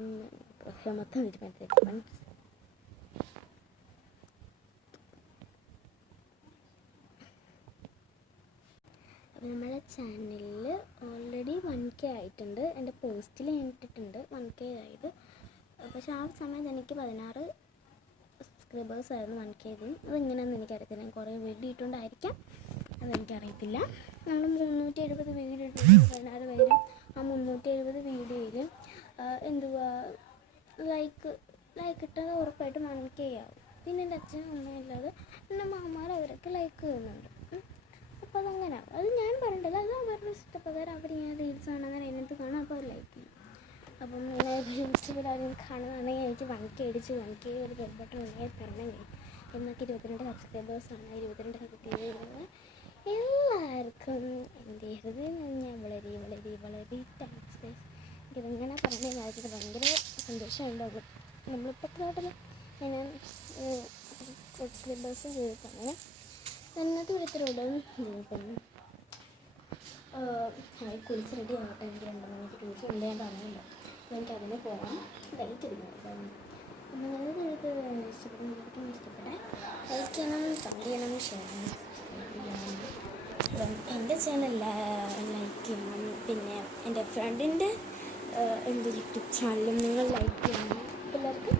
മൊത്തം തീരുമാനത്തിൽ അപ്പോൾ നമ്മുടെ ചാനലിൽ ഓൾറെഡി 1K ആയിട്ടുണ്ട്. എൻ്റെ പോസ്റ്റിൽ ഞാൻ ഇട്ടിട്ടുണ്ട് 1K ആയത്. പക്ഷേ ആ സമയത്ത് എനിക്ക് 16 സബ്സ്ക്രൈബേഴ്സായിരുന്നു 1K ഇതിന്. അതെങ്ങനെയാണെന്ന് എനിക്കറിയത്തില്ല. ഞാൻ കുറേ വീഡിയോ ഇട്ടുകൊണ്ടായിരിക്കാം, അതെനിക്കറിയത്തില്ല. നമ്മൾ 370 വീഡിയോ ഇട്ടിട്ട് 16 പേരും ആ 370 വീഡിയോയിൽ ലൈക്ക് ഇട്ടാൽ ഉറപ്പായിട്ടും 1K ആവും. പിന്നെ എൻ്റെ അച്ഛനും അമ്മയില്ലാതെ എൻ്റെ മാമാർ അവരൊക്കെ ലൈക്ക് ചെയ്യുന്നുണ്ട്. അപ്പോൾ അതങ്ങനെ ആവും. അത് ഞാൻ പറഞ്ഞിട്ടില്ല, അത് അവരുടെ ഇഷ്ടപ്രകാരം അവരിങ്ങനെ റീൽസ് കാണാൻ അതിനകത്ത് കാണാം, അപ്പോൾ അവർ ലൈക്ക് ചെയ്യും. അപ്പം ഇങ്ങനെ യൂട്യൂബിൽ ആരും കാണുകയാണെങ്കിൽ എനിക്ക് 1K അടിച്ച് 1K ഒരു ബെൽ ബട്ടൺ ഉണ്ടെങ്കിൽ തരണം കഴിയും. എന്നൊക്കെ 22 സബ്സ്ക്രൈബേഴ്സാണ്. 22 സബ്സ്ക്രൈബേഴ്സ് എല്ലാവർക്കും എൻ്റെ ഹൃദയം ഞാൻ വളരെ താങ്ക്സ് ഗൈസ്. എനിക്കിതെങ്ങനെ പറഞ്ഞ കാര്യത്തിൽ ഭയങ്കര സന്തോഷമുണ്ടാകും. നമ്മളിപ്പോൾ നാട്ടിൽ ഞാൻ സബ്സ്ക്രൈബേഴ്സ് ചെയ്തിട്ടാണ് എന്നത്തെ വിധത്തിലൂടെ ജീവിക്കുന്നു. കുളിച്ച് റെഡി ആവട്ടെ. എനിക്ക് 2 മണിക്ക് കുളിച്ചുണ്ട്, ഞാൻ പറഞ്ഞില്ല. എനിക്കതിന് പോകാം, ലൈറ്റ് എടുക്കണം. അപ്പം നല്ല രീതിയിൽ ഇഷ്ടപ്പെട്ടെ ലൈക്ക് ചെയ്യണം, കമൻറ്റ് ചെയ്യണം, ഷെയർ ചെയ്യണം, അപ്പം എൻ്റെ ചാനൽ ലൈക്ക് ചെയ്യണം. പിന്നെ എൻ്റെ ഫ്രണ്ടിൻ്റെ യൂട്യൂബ് ചാനലും നിങ്ങൾ ലൈക്ക് ചെയ്യണം. എല്ലാവർക്കും